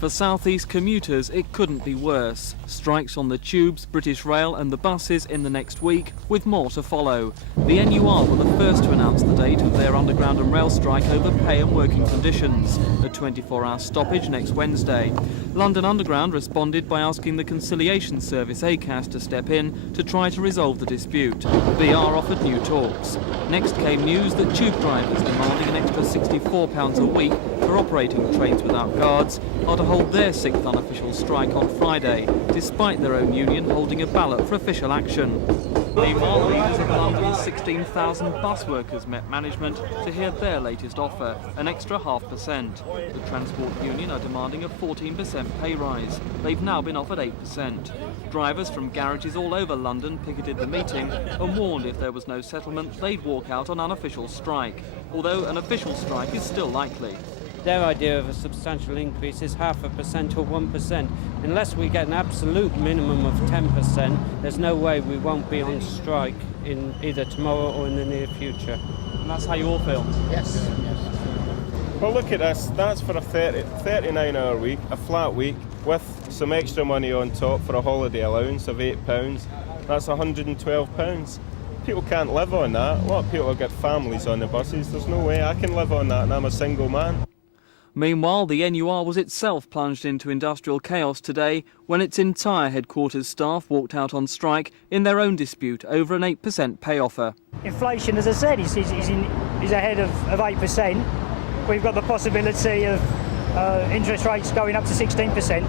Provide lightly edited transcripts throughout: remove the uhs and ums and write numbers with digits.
For South East commuters, it couldn't be worse. Strikes on the tubes, British Rail and the buses in the next week, with more to follow. The NUR were the first to announce the date of their underground and rail strike over pay and working conditions, a 24-hour stoppage next Wednesday. London Underground responded by asking the conciliation service ACAS to step in to try to resolve the dispute. BR offered new talks. Next came news that tube drivers demanding an extra £64 a week for operating trains without guards are to hold their 6th unofficial strike on Friday, despite their own union holding a ballot for official action. Meanwhile, leaders of London's 16,000 bus workers met management to hear their latest offer, an extra 0.5%. The Transport Union are demanding a 14% pay rise. They've now been offered 8%. Drivers from garages all over London picketed the meeting and warned if there was no settlement, they'd walk out on unofficial strike, although an official strike is still likely. Their idea of a substantial increase is 0.5% or 1%. Unless we get an absolute minimum of 10%, there's no way we won't be on strike in either tomorrow or in the near future. And that's how you all feel? Yes. Well, look at this. That's for a 39-hour week, a flat week, with some extra money on top for a holiday allowance of £8. That's £112. People can't live on that. A lot of people have got families on the buses. There's no way I can live on that, and I'm a single man. Meanwhile, the NUR was itself plunged into industrial chaos today when its entire headquarters staff walked out on strike in their own dispute over an 8% pay offer. Inflation, as I said, is ahead of 8%. We've got the possibility of interest rates going up to 16%.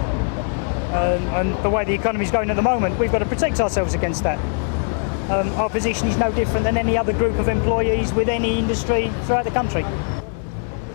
And the way the economy is going at the moment, we've got to protect ourselves against that. Our position is no different than any other group of employees with any industry throughout the country.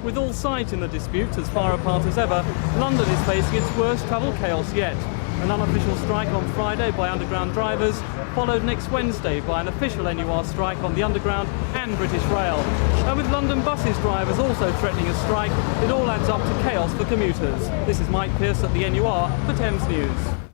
With all sides in the dispute as far apart as ever, London is facing its worst travel chaos yet. An unofficial strike on Friday by underground drivers, followed next Wednesday by an official NUR strike on the Underground and British Rail. And with London buses drivers also threatening a strike, it all adds up to chaos for commuters. This is Mike Pearce at the NUR for Thames News.